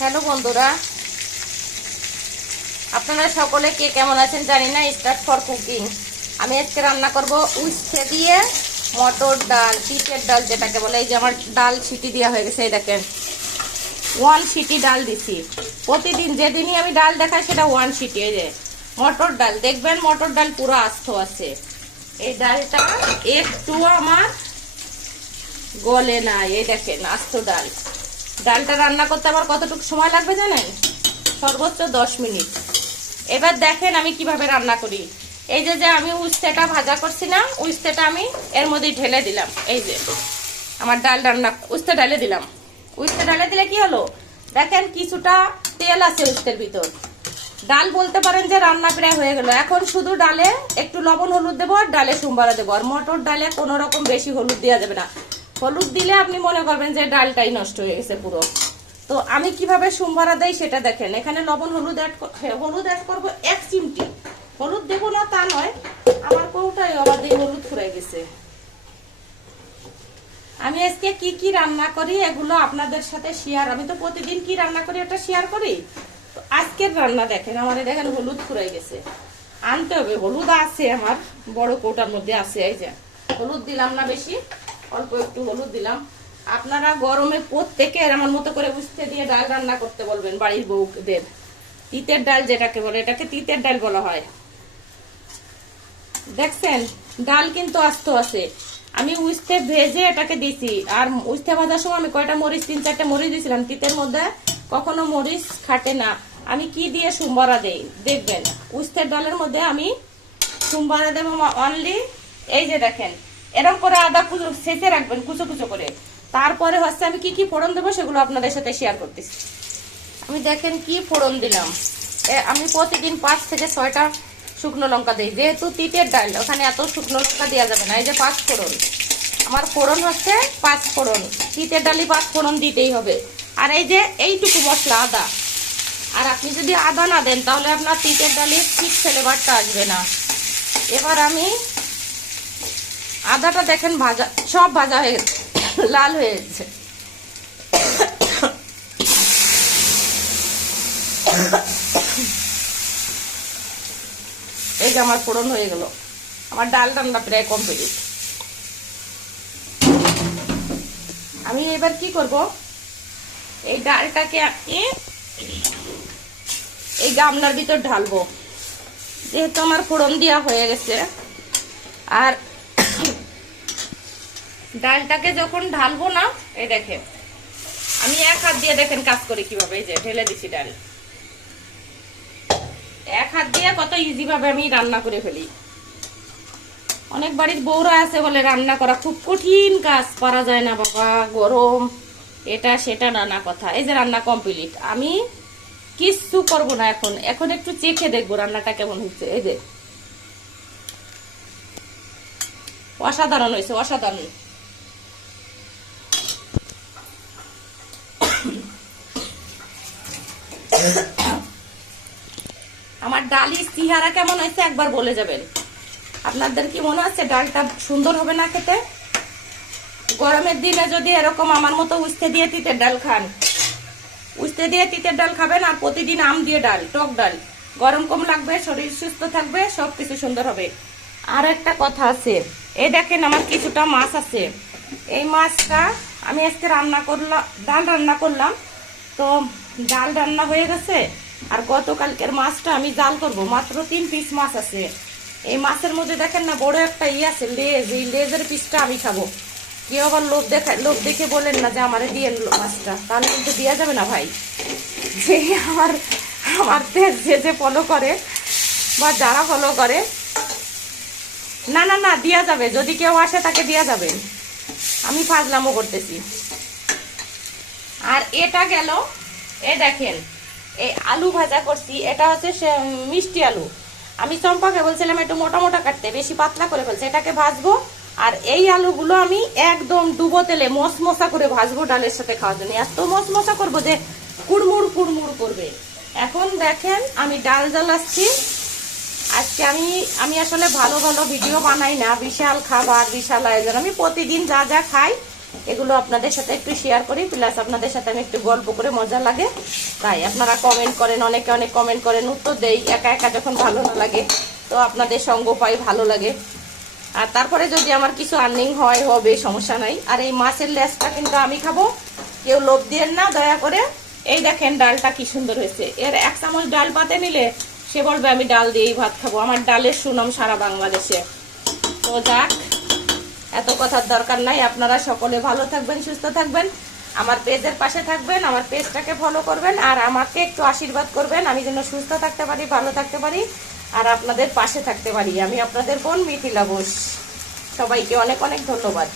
Hello বন্ধুরা? আপনারা সকলে কে কেমন আছেন জানি না স্টার্ট ফর কুকিং আমি আজকে রান্না করব উচ্ছে দিয়ে মটর ডাল, পিঠের ডাল যেটাকে বলে। এই যে আমার ডাল সিটি দেওয়া হয়ে গেছে, এই দেখেন। ওয়ান সিটি ডাল দিছি। প্রতিদিন যেদিনই আমি ডাল দেখাই, সেটা ওয়ান সিটি। এই যে মটর ডাল, দেখবেন মটর ডাল পুরো আস্ত আছে। এই ডালটা একটু আমার গলে না এই দেখেন, আস্ত ডাল। ডালটা রান্না করতে আমার কতটুকু সময় লাগবে জানেন? সর্বোচ্চ দশ মিনিট। এবার দেখেন আমি কীভাবে রান্না করি। এই যে যে আমি উস্তেটা ভাজা করছি না, উস্তেটা আমি এর মধ্যে ঢেলে দিলাম। এই যে, আমার ডাল রান্না, উস্তে ডালে দিলাম। উস্তে ডালে দিলে কি হলো? দেখেন কিছুটা তেল আছে উস্তের ভিতর। ডাল বলতে পারেন যে রান্না প্রায় হয়ে গেল। এখন শুধু ডালে একটু লবণ হলুদ দেবো আর ডালে সোমবারা দেবো। আর মটর ডালে কোনো রকম বেশি হলুদ দেওয়া যাবে না। হলুদ দিলে আপনি মনে করবেন যে ডালটাই নষ্ট হয়ে গেছে পুরো। তো আমি কীভাবে সোমবারা দেই সেটা দেখেন। এখানে লবণ, হলুদ অ্যাড হলুদ অ্যাড করব এক চিমটি। হলুদ দেবো না তা নয়, আমার কৌটাই আবার দিয়ে হলুদ ফুরাই গেছে। আমি আজকে কি কি রান্না করি এগুলো আপনাদের সাথে শেয়ার আমি তো প্রতিদিন কি রান্না করি এটা শেয়ার করি? তো আজকের রান্না দেখেন, আমার দেখেন হলুদ ফুরাই গেছে। আনতে হবে, হলুদ আছে আমার, বড় কৌটার মধ্যে আছে, এই যে। হলুদ দিলাম না বেশি। অল্প একটু হলুদ দিলাম। আপনারা গরমে প্রত্যেকে আমার মতো করে বুঝতে দিয়ে ডাল রান্না করতে বলবেন বাড়ির বউদের। তিতের ডাল যেটাকে বলে, এটাকে তিতের ডাল বলা হয়। দেখছেন? ডাল কিন্তু আস্ত আছে। আমি উস্তে ভেজে এটাকে দিছি। আর উস্তে ভাজার সময় আমি কয়টা মরিচ, তিন চারটে মরিচ দিয়েছিলাম তিতের মধ্যে কখনো মরিচ খাটে না। আমি কি দিয়ে সোমবারা দেই? দেখবেন। উস্তের ডালের মধ্যে আমি সোমবারে দেবো অনলি এই যে দেখেন এরকম করে আদা কুচো সেচে রাখবেন, কুচো কুচো করে। তারপরে হচ্ছে আমি কি কি ফোড়ন দেবো সেগুলো আপনাদের সাথে শেয়ার করতেছি। আমি দেখেন কি ফোড়ন দিলাম। আমি প্রতিদিন পাঁচ থেকে ছয়টা শুকনো লঙ্কা দিই। যেহেতু তিতের ডাল, ওখানে এত শুকনো লঙ্কা দেওয়া যাবে না। এই যে পাঁচ ফোড়ন। আমার ফোড়ন হচ্ছে পাঁচ ফোড়ন। তিতের ডালি পাঁচ ফোড়ন দিতেই হবে। আর এই যে এইটুকু মশলা, আদা। আর আপনি যদি আদা না দেন, তাহলে আপনার তিতের ডালির ঠিক ফ্লেভারটা আসবে না। এবার আমি আদাটা দেখেন ভাজা, সব ভাজা হয়ে গেছে, লাল হয়ে গেছে। এই যে আমার ফোড়ন হয়ে গেল। আমার ডাল রান্না প্রায় কমপ্লিট আমি এবার কি করব? এই ডালটাকে আমি এই গামলার ভিতর ঢালবো। যেহেতু আমার ফোড়ন দেওয়া হয়ে গেছে। আর ডালটাকে যখন ঢালবো না, এই দেখেন, আমি এক হাত দিয়ে দেখেন কাজ করি কীভাবে, এই যে ঢেলে দিছি ডাল। এক হাত দিয়ে কত ইজি ভাবে আমি রান্না করে ফেলি। অনেক বাড়ির বউরা আছে বলে রান্না করা খুব কঠিন কাজ করা যায় না বাবা, গরম, এটা সেটা নানা কথা। এই যে রান্না কমপ্লিট আমি কিচ্ছু করব না এখন। এখন একটু চেখে দেখব রান্নাটা কেমন হচ্ছে। এই যে, অসাধারণ হয়েছে, অসাধারণ। আমার ডালি চেহারা কেমন হয়েছে একবার বলে যাবেন। আপনাদের কি মনে হচ্ছে ডালটা সুন্দর হবে না খেতে? গরমের দিনে যদি এরকম আমার মতো উস্তে দিয়ে তিতের ডাল খান। উস্তে দিয়ে তিতের ডাল খাবেন আর প্রতিদিন আম দিয়ে ডাল, টক ডাল। গরম কম লাগবে, শরীর সুস্থ থাকবে সব কিছু সুন্দর হবে। আর একটা কথা আছে এই দেখেন আমার কিছুটা মাছ আছে। এই মাছটা আমি আজকে রান্না করলাম ডাল রান্না করলাম। তো ডাল রান্না হয়ে গেছে। আর গতকালকের মাছটা আমি জাল করব। মাত্র তিন পিস মাছ আছে। এই মাছের মধ্যে দেখেন না, বড় একটা ই আছে, লেজ। এই লেজের পিসটা আমি খাব। কেউ আবার লোভ দেখা, লোভ দেখে বলেন না যে আমারে দিয়ে মাছটা। তাহলে কিন্তু দেওয়া যাবে না ভাই। যে আমার আমার যে যে ফলো করে বা যারা ফলো করে, না না না দেওয়া যাবে। যদি কেউ আসে তাকে দেওয়া যাবে। আমি ফাজলামো করতেছি। আর এটা গেল, এ দেখেন এই আলু ভাজা করছি, এটা হচ্ছে মিষ্টি আলু। আমি চম্পাকে বলছিলাম, একটু মোটা মোটা কাটতে, বেশি পাতলা করে ফেলছে, এটাকে ভাজবো। আর এই আলুগুলো আমি একদম ডুবো তেলে মশমশা করে ভাজবো ডালের সাথে খাওয়ার জন্য। এত মশমশা করব যে কুড়মুড় কুড়মুড় করবে। এখন দেখেন, আমি ডাল জ্বালাচ্ছি। আজকে আমি আমি আসলে ভালো ভালো ভিডিও বানাই না। বিশাল খাবার, বিশাল আয়োজন। আমি প্রতিদিন যা যা খাই এগুলো আপনাদের সাথে একটু শেয়ার করি প্লাস আপনাদের সাথে আমি একটু গল্প করে মজা লাগে। তাই আপনারা কমেন্ট করেন, অনেকে অনেক কমেন্ট করেন, উত্তর দেই, একা একা যখন ভালো না লাগে, তো আপনাদের সঙ্গ পাই, ভালো লাগে। আর তারপরে যদি আমার কিছু আর্নিং হয়, হবে, সমস্যা নাই। আর এই মাছের লেজটা কিন্তু আমি খাব। কেউ লোভ দিয়ে না, দয়া করে। এই দেখেন ডালটা কি সুন্দর হয়েছে। এর এক চামচ ডাল পাতে নিলে, সে বলবে, আমি ডাল দিয়েই ভাত খাব। আমার ডালের সুনাম সারা বাংলাদেশে। তো যাক এত কথার দরকার নাই। আপনারা সকলে ভালো থাকবেন, সুস্থ থাকবেন। আমার পেজের পাশে থাকবেন, আমার পেজটাকে ফলো করবেন, আর আমাকে একটু আশীর্বাদ করবেন। আমি যেন সুস্থ থাকতে পারি, ভালো থাকতে পারি, আর আপনাদের পাশে থাকতে পারি। আমি আপনাদের বোন মিথিলা বোস? সবাইকে অনেক অনেক ধন্যবাদ।